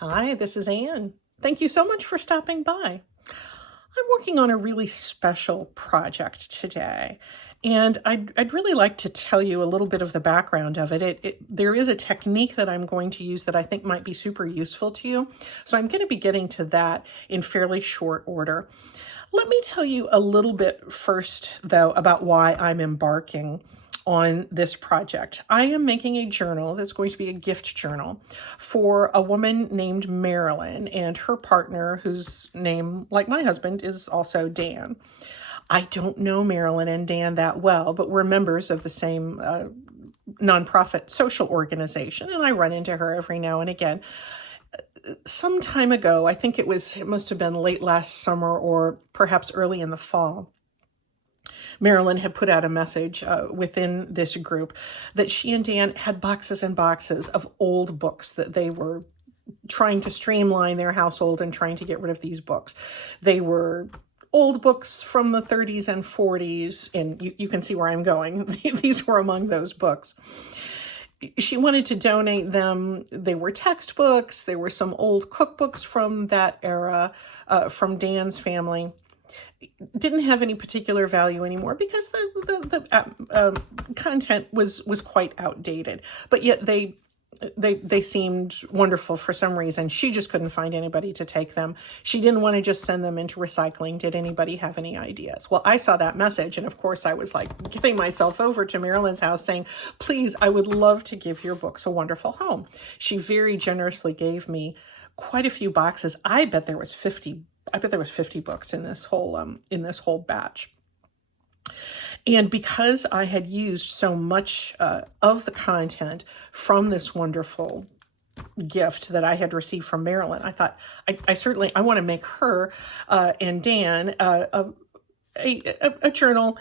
Hi, this is Anne. Thank you so much for stopping by. I'm working on a really special project today, and I'd really like to tell you a little bit of the background of it. There is a technique that I'm going to use that I think might be super useful to you, so I'm going to be getting to that in fairly short order. Let me tell you a little bit first, though, about why I'm embarking on this project. I am making a journal that's going to be a gift journal for a woman named Marilyn and her partner, whose name, like my husband, is also Dan. I don't know Marilyn and Dan that well, but we're members of the same nonprofit social organization, and I run into her every now and again. Some time ago, I think it must have been late last summer or perhaps early in the fall, Marilyn had put out a message within this group that she and Dan had boxes and boxes of old books that they were trying to streamline their household and trying to get rid of these books. They were old books from the 30s and 40s, and you can see where I'm going. These were among those books. She wanted to donate them. They were textbooks. There were some old cookbooks from that era, from Dan's family. Didn't have any particular value anymore because the content was quite outdated. But yet they seemed wonderful for some reason. She just couldn't find anybody to take them. She didn't want to just send them into recycling. Did anybody have any ideas? Well, I saw that message, and of course I was like getting myself over to Marilyn's house saying, please, I would love to give your books a wonderful home. She very generously gave me quite a few boxes. I bet there was 50 books in this whole batch. And because I had used so much of the content from this wonderful gift that I had received from Marilyn, I thought I want to make her and Dan a journal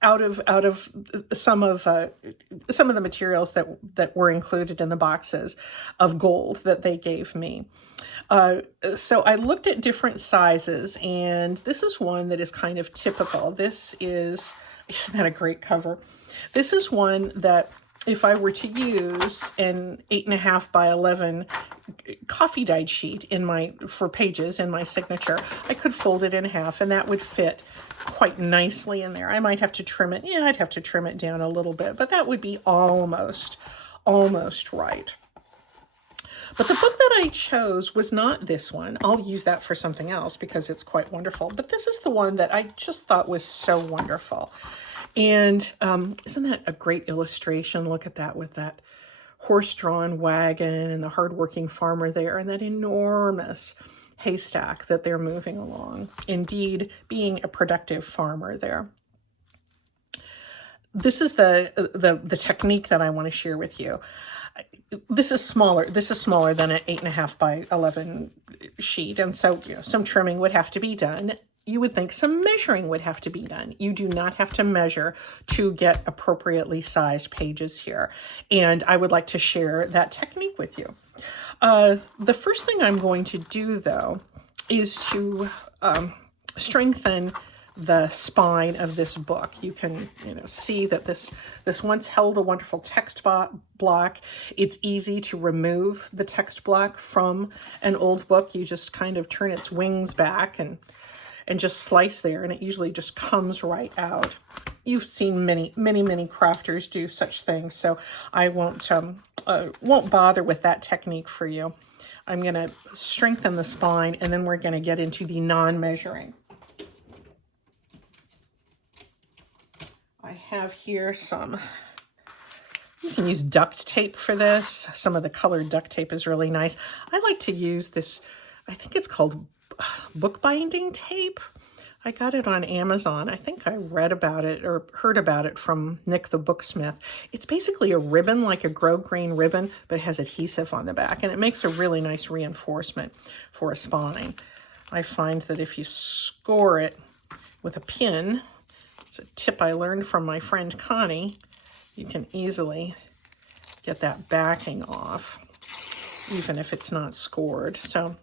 out of some of the materials that were included in the boxes of gold that they gave me. So I looked at different sizes, and this is one that is kind of typical. Isn't that a great cover? This is one that if I were to use an 8.5 by 11 coffee dyed sheet for pages in my signature, I could fold it in half, and that would fit quite nicely in there. I might have to trim it. Yeah, I'd have to trim it down a little bit, but that would be almost right. But the book that I chose was not this one. I'll use that for something else because it's quite wonderful. But this is the one that I just thought was so wonderful. And isn't that a great illustration? Look at that with that horse-drawn wagon and the hardworking farmer there and that enormous haystack that they're moving along. Indeed, being a productive farmer there. This is the technique that I want to share with you. This is smaller than an 8.5 by 11 sheet. And so, some trimming would have to be done. You would think some measuring would have to be done. You do not have to measure to get appropriately sized pages here. And I would like to share that technique with you. The first thing I'm going to do, though, is to strengthen the spine of this book. You can see that this once held a wonderful text block. It's easy to remove the text block from an old book. You just kind of turn its wings back and just slice there, and it usually just comes right out. You've seen many crafters do such things, so I won't bother with that technique for you. I'm going to strengthen the spine, and then we're going to get into the non-measuring. I have here you can use duct tape for this. Some of the colored duct tape is really nice. I like to use this, I think it's called bookbinding tape. I got it on Amazon. I think I read about it or heard about it from Nick the Booksmith. It's basically a ribbon, like a grosgrain ribbon, but it has adhesive on the back, and it makes a really nice reinforcement for a spine. I find that if you score it with a pin, it's a tip I learned from my friend Connie, you can easily get that backing off, even if it's not scored. So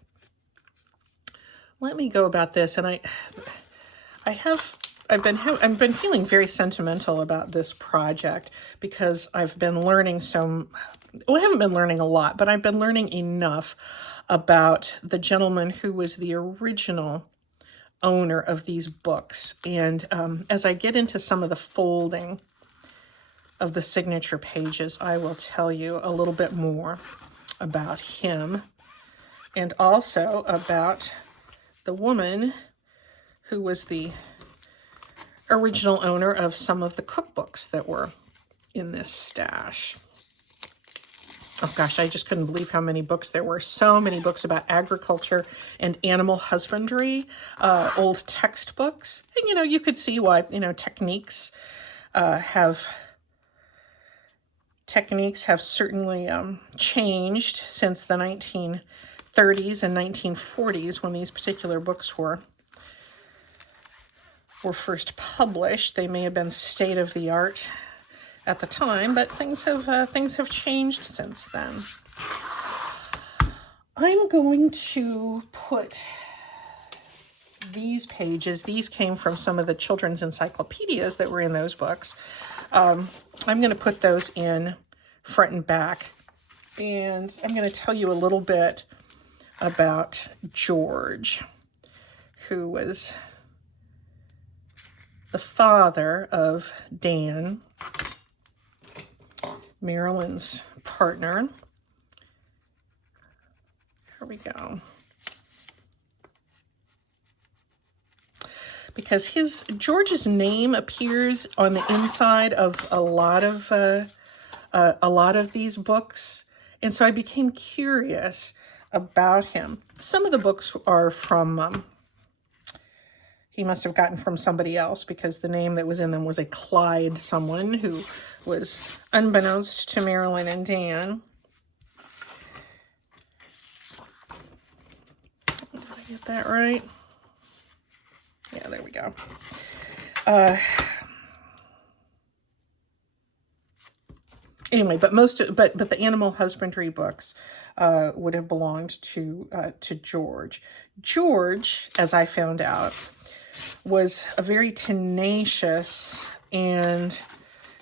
let me go about this. And I've been feeling very sentimental about this project because I've been learning so well, I haven't been learning a lot, but I've been learning enough about the gentleman who was the original owner of these books. And as I get into some of the folding of the signature pages, I will tell you a little bit more about him and also about the woman who was the original owner of some of the cookbooks that were in this stash. Oh gosh, I just couldn't believe how many books there were. So many books about agriculture and animal husbandry, old textbooks. And, you know, you could see why, you know, techniques have certainly changed since the 1930s and 1940s when these particular books were first published. They may have been state of the art at the time, but things have changed since then. I'm going to put these pages, these came from some of the children's encyclopedias that were in those books. I'm going to put those in front and back, and I'm going to tell you a little bit about George, who was the father of Dan, Marilyn's partner. Here we go. Because George's name appears on the inside of a lot of these books, and so I became curious about him. Some of the books are from he must have gotten from somebody else, because the name that was in them was a Clyde someone who was unbeknownst to Marilyn and Dan. Did I get that right? Yeah, there we go. Anyway, but the animal husbandry books would have belonged to George. George, as I found out, was a very tenacious and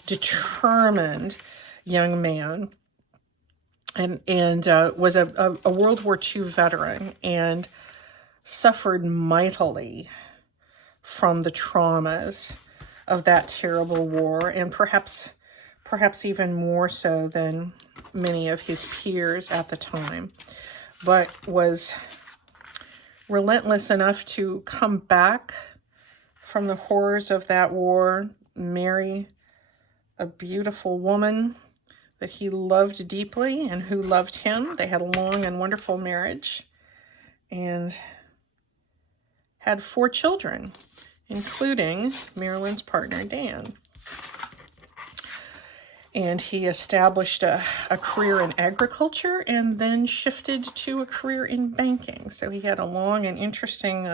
determined young man, and was a World War II veteran, and suffered mightily from the traumas of that terrible war, and perhaps even more so than many of his peers at the time, but was relentless enough to come back from the horrors of that war, marry a beautiful woman that he loved deeply and who loved him. They had a long and wonderful marriage and had 4 children, including Marilyn's partner, Dan. And he established a career in agriculture and then shifted to a career in banking. So he had a long and interesting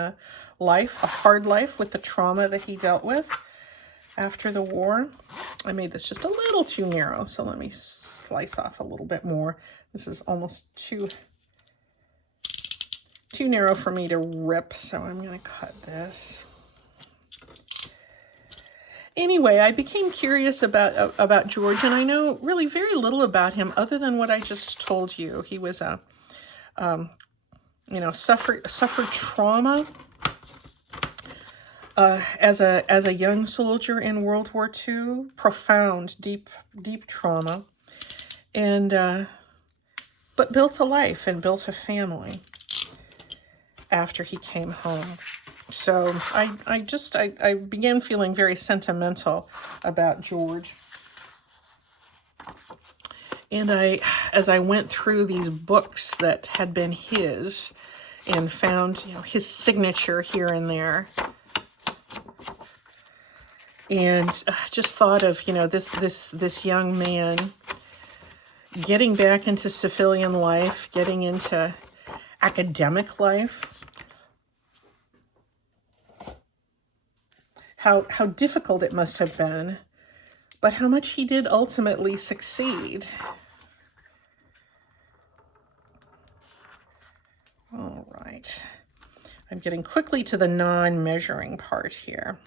life, a hard life with the trauma that he dealt with after the war. I made this just a little too narrow, so let me slice off a little bit more. This is almost too narrow for me to rip, so I'm going to cut this. Anyway, I became curious about George, and I know really very little about him other than what I just told you. He was suffered trauma as a young soldier in World War II, profound, deep trauma, and but built a life and built a family after he came home. So I began feeling very sentimental about George. And as I went through these books that had been his and found, his signature here and there, and just thought of, this young man getting back into civilian life, getting into academic life, how difficult it must have been, but how much he did ultimately succeed. All right. I'm getting quickly to the non-measuring part here.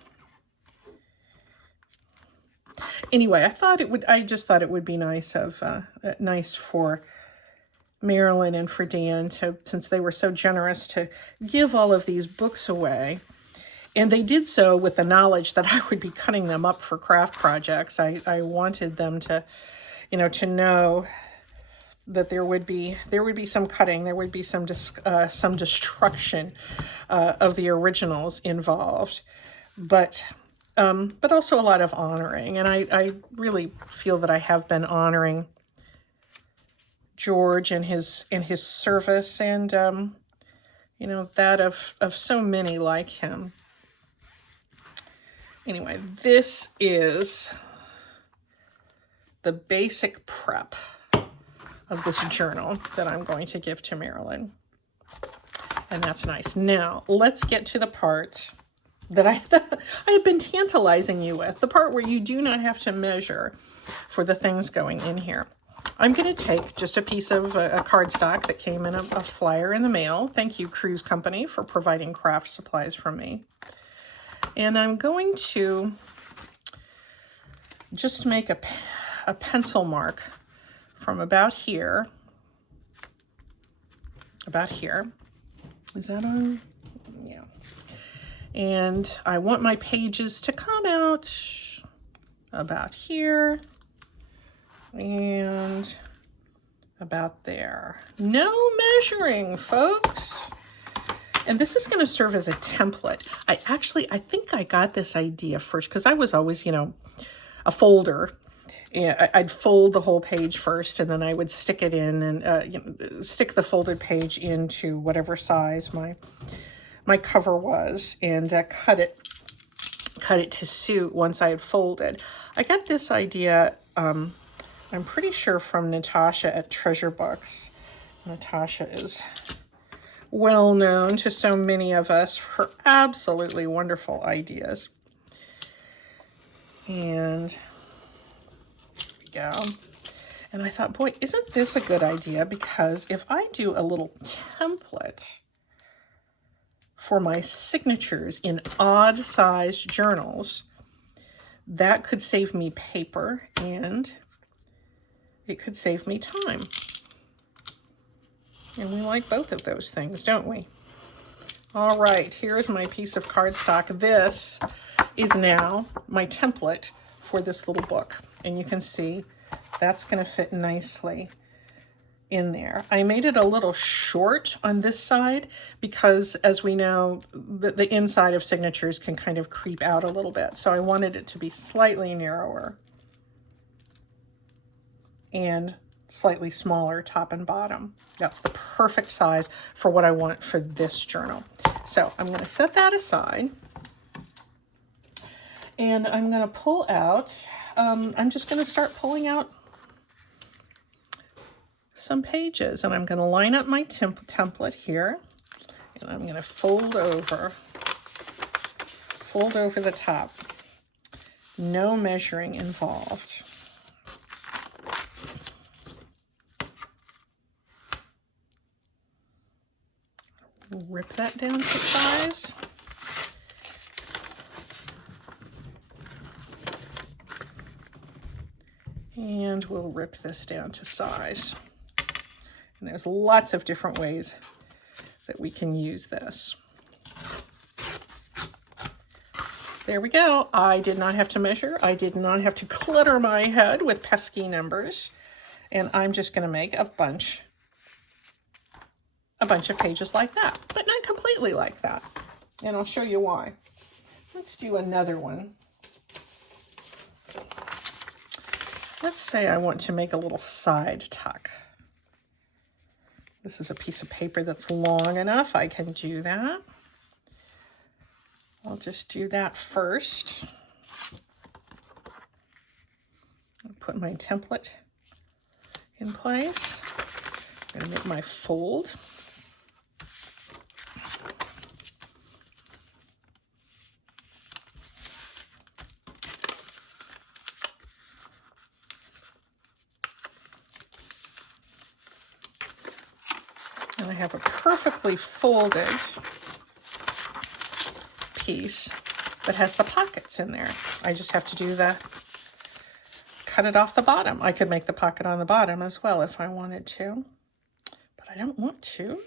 Anyway, I just thought it would be nice nice for Marilyn and for Dan to, since they were so generous to give all of these books away. And they did so with the knowledge that I would be cutting them up for craft projects. I wanted them to, to know that there would be some cutting, there would be some destruction of the originals involved, but also a lot of honoring. And I really feel that I have been honoring George and his service, and that of so many like him. Anyway, this is the basic prep of this journal that I'm going to give to Marilyn. And that's nice. Now, let's get to the part that I have been tantalizing you with, the part where you do not have to measure for the things going in here. I'm going to take just a piece of a cardstock that came in a flyer in the mail. Thank you, Cruise Company, for providing craft supplies for me. And I'm going to just make a pencil mark from about here. Is that on? Yeah. And I want my pages to come out about here and about there. No measuring, folks. And this is going to serve as a template. I think I got this idea first because I was always, a folder. And I'd fold the whole page first, and then I would stick it in and stick the folded page into whatever size my cover was, and cut it to suit once I had folded. I got this idea, I'm pretty sure from Natasha at Treasure Books. Natasha is well known to so many of us for her absolutely wonderful ideas. And there we go. And I thought, boy, isn't this a good idea? Because if I do a little template for my signatures in odd-sized journals, that could save me paper and it could save me time. And we like both of those things, don't we? All right, here's my piece of cardstock. This is now my template for this little book. And you can see that's going to fit nicely in there. I made it a little short on this side because, as we know, the inside of signatures can kind of creep out a little bit. So I wanted it to be slightly narrower and slightly smaller top and bottom. That's the perfect size for what I want for this journal. So I'm going to set that aside, and I'm going to pull out, I'm just going to start pulling out some pages, and I'm going to line up my template here, and I'm going to fold over the top. No measuring involved. Rip that down to size. And we'll rip this down to size. And there's lots of different ways that we can use this. There we go. I did not have to measure. I did not have to clutter my head with pesky numbers. And I'm just going to make a bunch of pages like that, but not completely like that. And I'll show you why. Let's do another one. Let's say I want to make a little side tuck. This is a piece of paper that's long enough. I can do that. I'll just do that first. I'll put my template in place. I'm going to make my fold. And I have a perfectly folded piece that has the pockets in there. I just have to do the cut it off the bottom. I could make the pocket on the bottom as well if I wanted to, but I don't want to.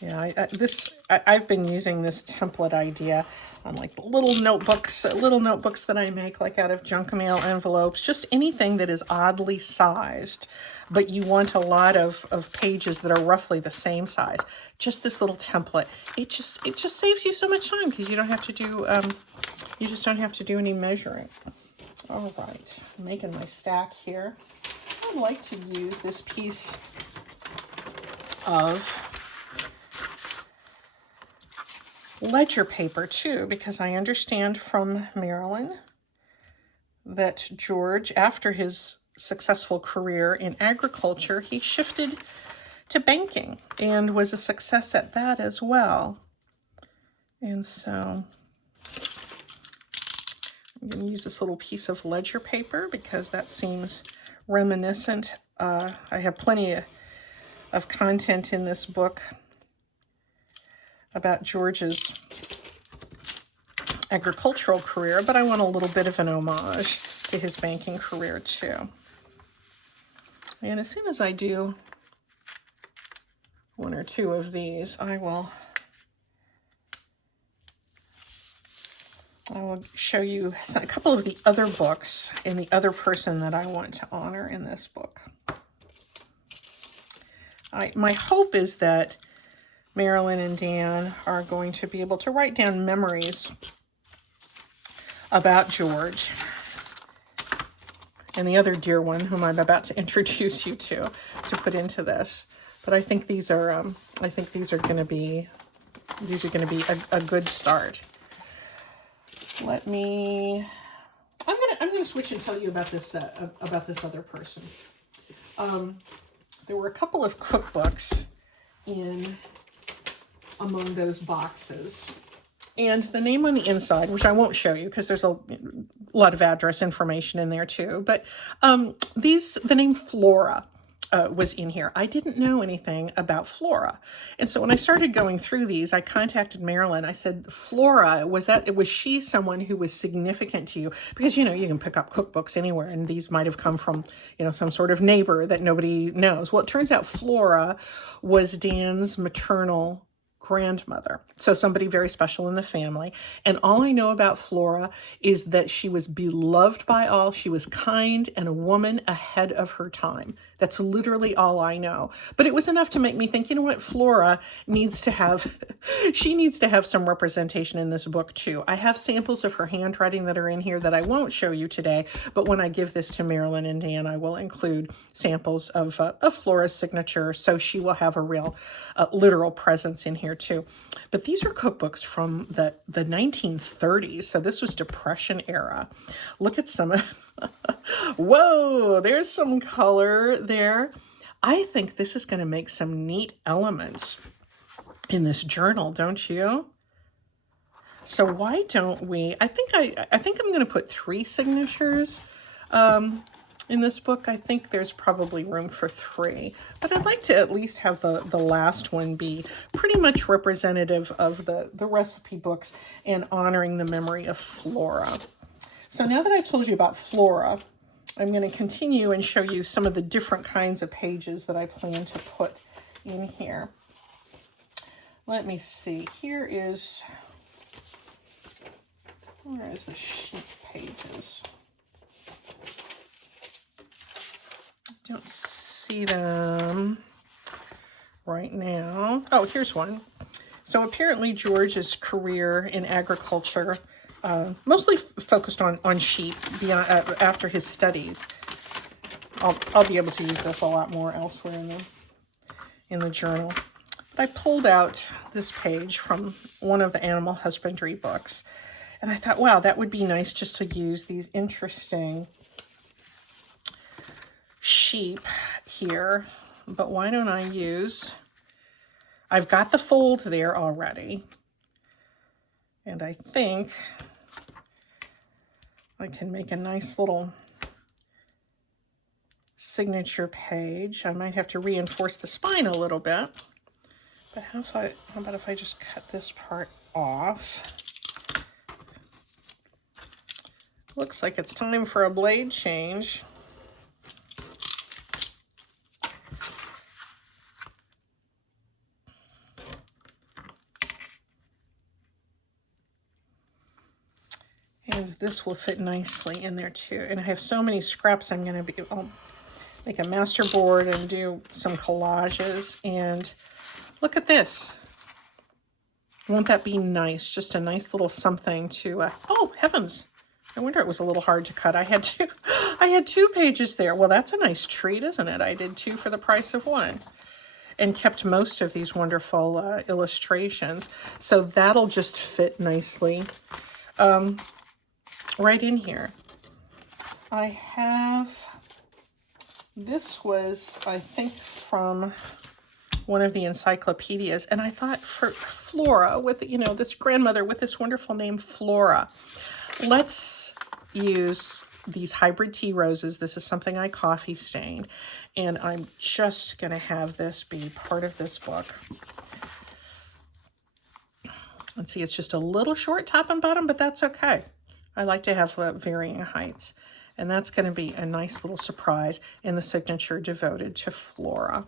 Yeah, I've been using this template idea on like the little notebooks that I make, like out of junk mail envelopes, just anything that is oddly sized, but you want a lot of pages that are roughly the same size. Just this little template, it just saves you so much time because you don't have to do you just don't have to do any measuring. All right, I'm making my stack here. I'd like to use this piece of ledger paper too, because I understand from Marilyn that George, after his successful career in agriculture, he shifted to banking and was a success at that as well. And so I'm going to use this little piece of ledger paper because that seems reminiscent. I have plenty of content in this book about George's agricultural career, but I want a little bit of an homage to his banking career too. And as soon as I do one or two of these, I will show you a couple of the other books and the other person that I want to honor in this book. My hope is that Marilyn and Dan are going to be able to write down memories about George and the other dear one whom I'm about to introduce you to put into this. But I think these are going to be a good start. I'm gonna switch and tell you about this other person. There were a couple of cookbooks among those boxes, and the name on the inside, which I won't show you because there's a lot of address information in there too, but the name Flora was in here. I didn't know anything about Flora, and so when I started going through these, I contacted Marilyn. I said, Flora, was she someone who was significant to you? Because you can pick up cookbooks anywhere, and these might have come from some sort of neighbor that nobody knows. Well, it turns out Flora was Dan's maternal grandmother, so somebody very special in the family. And all I know about Flora is that she was beloved by all. She was kind and a woman ahead of her time. That's literally all I know. But it was enough to make me think, you know what, Flora needs to have some representation in this book too. I have samples of her handwriting that are in here that I won't show you today, but when I give this to Marilyn and Dan, I will include samples of Flora's signature, so she will have a real literal presence in here too. But these are cookbooks from the 1930s, so this was Depression era. Look at some whoa, there's some color there. I think this is going to make some neat elements in this journal, don't you? So why don't we, I think I'm going to put 3 signatures in this book. I think there's probably room for 3, but I'd like to at least have the last one be pretty much representative of the recipe books and honoring the memory of Flora. So now that I've told you about Flora, I'm going to continue and show you some of the different kinds of pages that I plan to put in here. Let me see. Where is the sheet pages? I don't see them right now. Oh, here's one. So apparently George's career in agriculture mostly focused on sheep beyond, after his studies. I'll be able to use this a lot more elsewhere in the journal. But I pulled out this page from one of the animal husbandry books, and I thought, wow, that would be nice just to use these interesting sheep here. But why don't I I've got the fold there already, and I think I can make a nice little signature page. I might have to reinforce the spine a little bit, but how about if I just cut this part off Looks like it's time for a blade change. And this will fit nicely in there too. And I have so many scraps I'll make a master board and do some collages. And look at this. Won't that be nice? Just a nice little something to, oh heavens. I wonder it was a little hard to cut. I had two pages there. Well, that's a nice treat, isn't it? I did 2 for the price of 1 and kept most of these wonderful illustrations. So that'll just fit nicely right in here. I have, this was, I think, from one of the encyclopedias, and I thought for Flora, with, you know, this grandmother with this wonderful name, Flora, let's use these hybrid tea roses. This is something I coffee stained, and I'm just going to have this be part of this book. Let's see, it's just a little short top and bottom, but that's okay. I like to have varying heights, and that's going to be a nice little surprise in the signature devoted to Flora.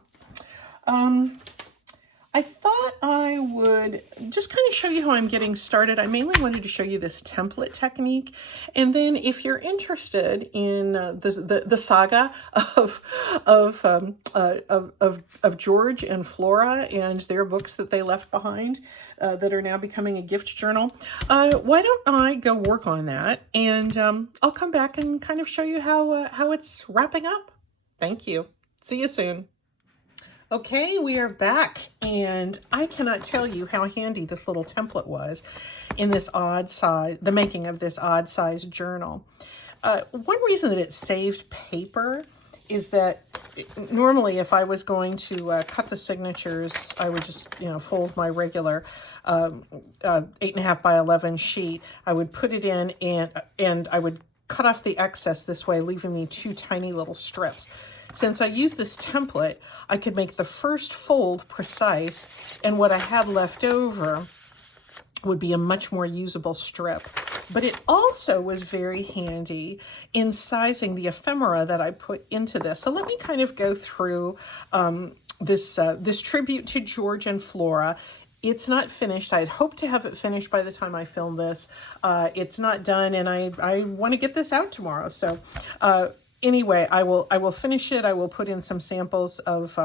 I thought I would just kind of show you how I'm getting started. I mainly wanted to show you this template technique. And then if you're interested in the saga of George and Flora and their books that they left behind that are now becoming a gift journal, why don't I go work on that? And I'll come back and kind of show you how it's wrapping up. Thank you. See you soon. Okay, we are back, and I cannot tell you how handy this little template was in this odd size, the making of this odd size journal. One reason that it saved paper is that normally if I was going to cut the signatures, I would just, you know, fold my regular 8.5 by 11 sheet. I would put it in, and I would cut off the excess this way, leaving me 2 tiny little strips. Since I used this template, I could make the first fold precise, and what I had left over would be a much more usable strip. But it also was very handy in sizing the ephemera that I put into this. So let me kind of go through this tribute to George and Flora. It's not finished. I'd hoped to have it finished by the time I filmed this. It's not done, and I want to get this out tomorrow. So anyway, I will finish it. I will put in some samples of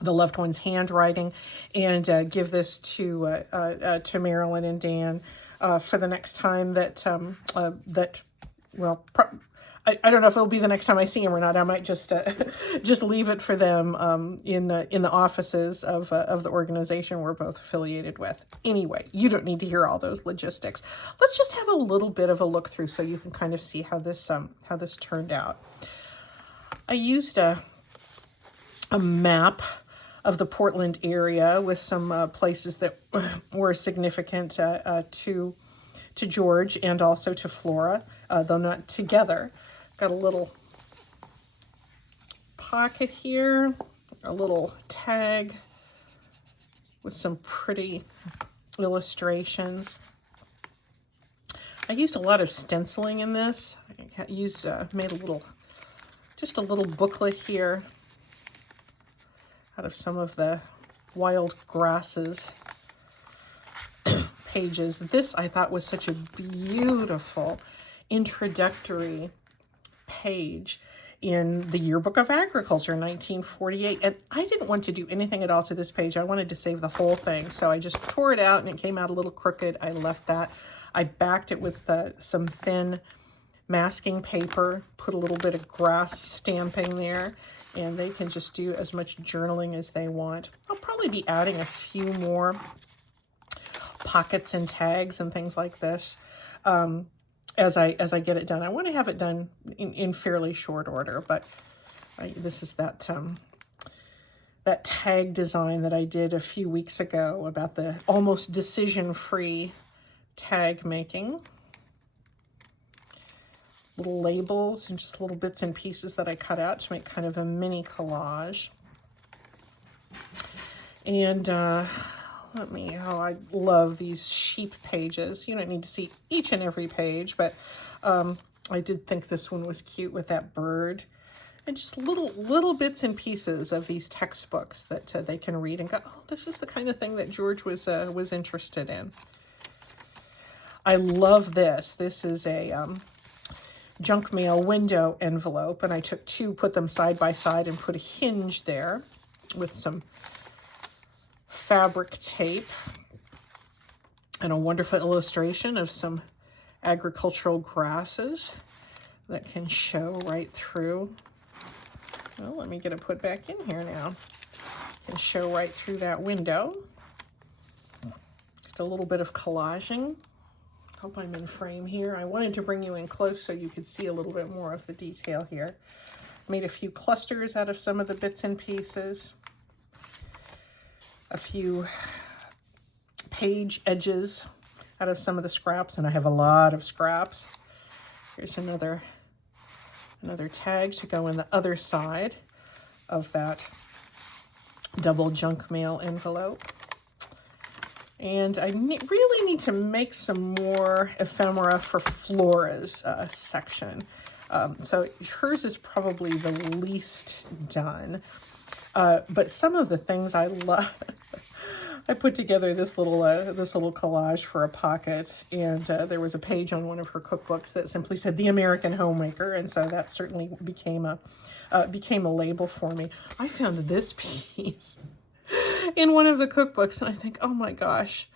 the loved one's handwriting, and give this to Marilyn and Dan for the next time that I don't know if it'll be the next time I see them or not. I might just leave it for them in the offices of the organization we're both affiliated with. Anyway, you don't need to hear all those logistics. Let's just have a little bit of a look through so you can kind of see how this turned out. I used a map of the Portland area with some places that were significant to George and also to Flora, though not together. Got a little pocket here, a little tag with some pretty illustrations. I used a lot of stenciling in this. I used made just a little booklet here out of some of the wild grasses pages. This I thought was such a beautiful introductory page in the Yearbook of Agriculture, 1948. And I didn't want to do anything at all to this page. I wanted to save the whole thing. So I just tore it out and it came out a little crooked. I left that. I backed it with some thin masking paper, put a little bit of grass stamping there, and they can just do as much journaling as they want. I'll probably be adding a few more pockets and tags and things like this as I get it done. I want to have it done in fairly short order, but this is that tag design that I did a few weeks ago about the almost decision-free tag making. Little labels and just little bits and pieces that I cut out to make kind of a mini collage. And I love these sheep pages. You don't need to see each and every page, but I did think this one was cute with that bird. And just little bits and pieces of these textbooks that they can read and go, oh, this is the kind of thing that George was interested in. I love this. This is a junk mail window envelope, and I took two, put them side by side, and put a hinge there with some fabric tape and a wonderful illustration of some agricultural grasses that can show right through. Well, let me get it put back in here now. Can show right through that window. Just a little bit of collaging. Hope I'm in frame here. I wanted to bring you in close so you could see a little bit more of the detail here. Made a few clusters out of some of the bits and pieces. A few page edges out of some of the scraps, and I have a lot of scraps. Here's another tag to go in the other side of that double junk mail envelope. And I really need to make some more ephemera for Flora's section. So hers is probably the least done. But some of the things I love, I put together this little collage for a pocket, and there was a page on one of her cookbooks that simply said "The American Homemaker," and so that certainly became a label for me. I found this piece in one of the cookbooks, and I think, oh my gosh,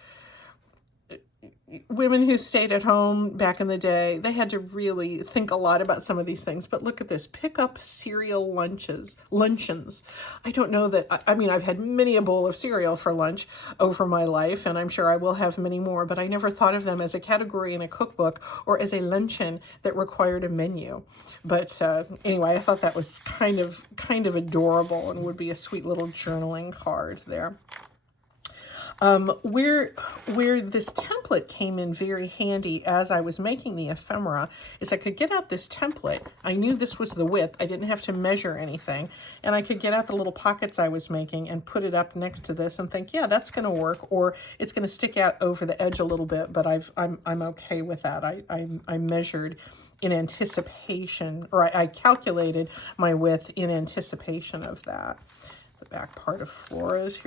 women who stayed at home back in the day, they had to really think a lot about some of these things. But look at this, pick up cereal luncheons. I don't know that, I mean, I've had many a bowl of cereal for lunch over my life, and I'm sure I will have many more, but I never thought of them as a category in a cookbook or as a luncheon that required a menu. But anyway, I thought that was kind of adorable and would be a sweet little journaling card there. Where this template came in very handy as I was making the ephemera is I could get out this template. I knew this was the width. I didn't have to measure anything. And I could get out the little pockets I was making and put it up next to this and think, yeah, that's going to work. Or it's going to stick out over the edge a little bit, but I'm okay with that. I measured in anticipation, or I calculated my width in anticipation of that. The back part of Flora's,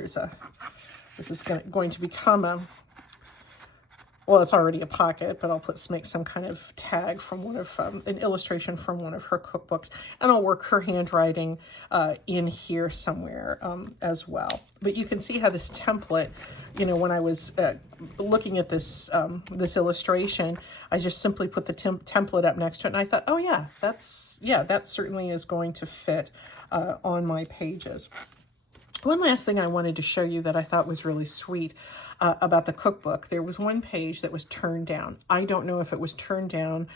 this is going to become well, it's already a pocket, but I'll make some kind of tag from one of, an illustration from one of her cookbooks, and I'll work her handwriting in here somewhere as well. But you can see how this template, you know, when I was looking at this illustration, I just simply put the template up next to it, and I thought, oh yeah, that certainly is going to fit on my pages. One last thing I wanted to show you that I thought was really sweet about the cookbook. There was one page that was turned down. I don't know if it was turned down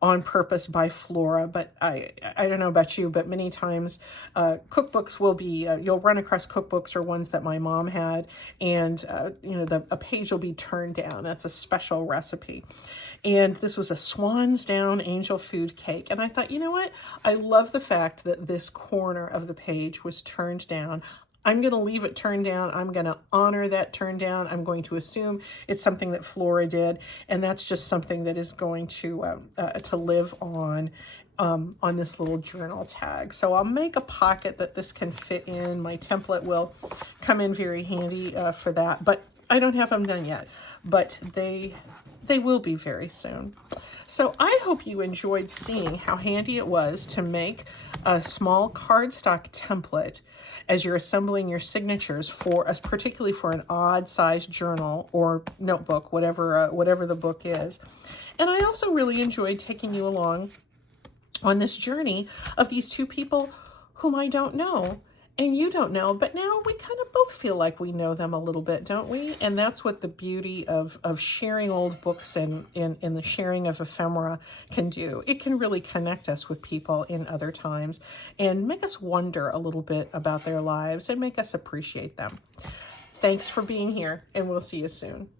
on purpose by Flora, but I don't know about you, but many times cookbooks will be, you'll run across cookbooks or ones that my mom had, and you know, a page will be turned down. That's a special recipe. And this was a swan's down angel food cake. And I thought, you know what? I love the fact that this corner of the page was turned down. I'm going to leave it turned down. I'm going to honor that turn down. I'm going to assume it's something that Flora did, and that's just something that is going to live on this little journal tag. So I'll make a pocket that this can fit in. My template will come in very handy for that, but I don't have them done yet, but they will be very soon. So I hope you enjoyed seeing how handy it was to make a small cardstock template as you're assembling your signatures for us, particularly for an odd-sized journal or notebook, whatever the book is. And I also really enjoyed taking you along on this journey of these two people whom I don't know and you don't know, but now we kind of both feel like we know them a little bit, don't we? And that's what the beauty of sharing old books and the sharing of ephemera can do. It can really connect us with people in other times and make us wonder a little bit about their lives and make us appreciate them. Thanks for being here, and we'll see you soon.